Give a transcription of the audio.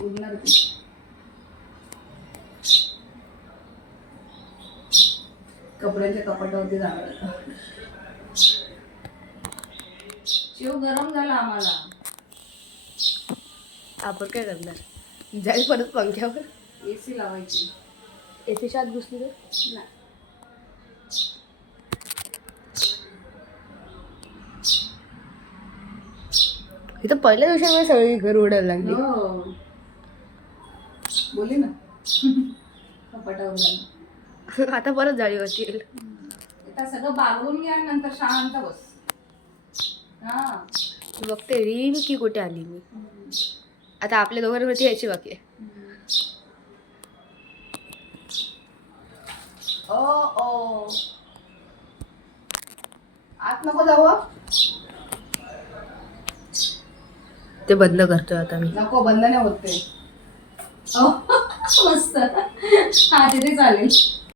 उडणार ती. कपड्यांच्या कपाटावरती जाणार आता. शिव गरम झाला आम्हाला. आपण काय करणार, जाईल परत पंख्यावर. एसी लावायची. एसीच्या आत घुसली तर नाही. इथं पहिल्या दिवशी सगळी घर उडायला लागली. हो बोलली ना. कपाटावर जाणार. आता परत जाळीवरती येईल. आता सगळं बागडून घ्या आणि नंतर शांत बस. हा बघते रील की कुठे आली मी. आता आपल्या दोघांवरती यायची बाकी आहे. ओ ओ आत नको जाऊ हं. ते बंद करतोय आता मी. नको बंद नाही होत ते. मस्त. हा तिथे चालेल.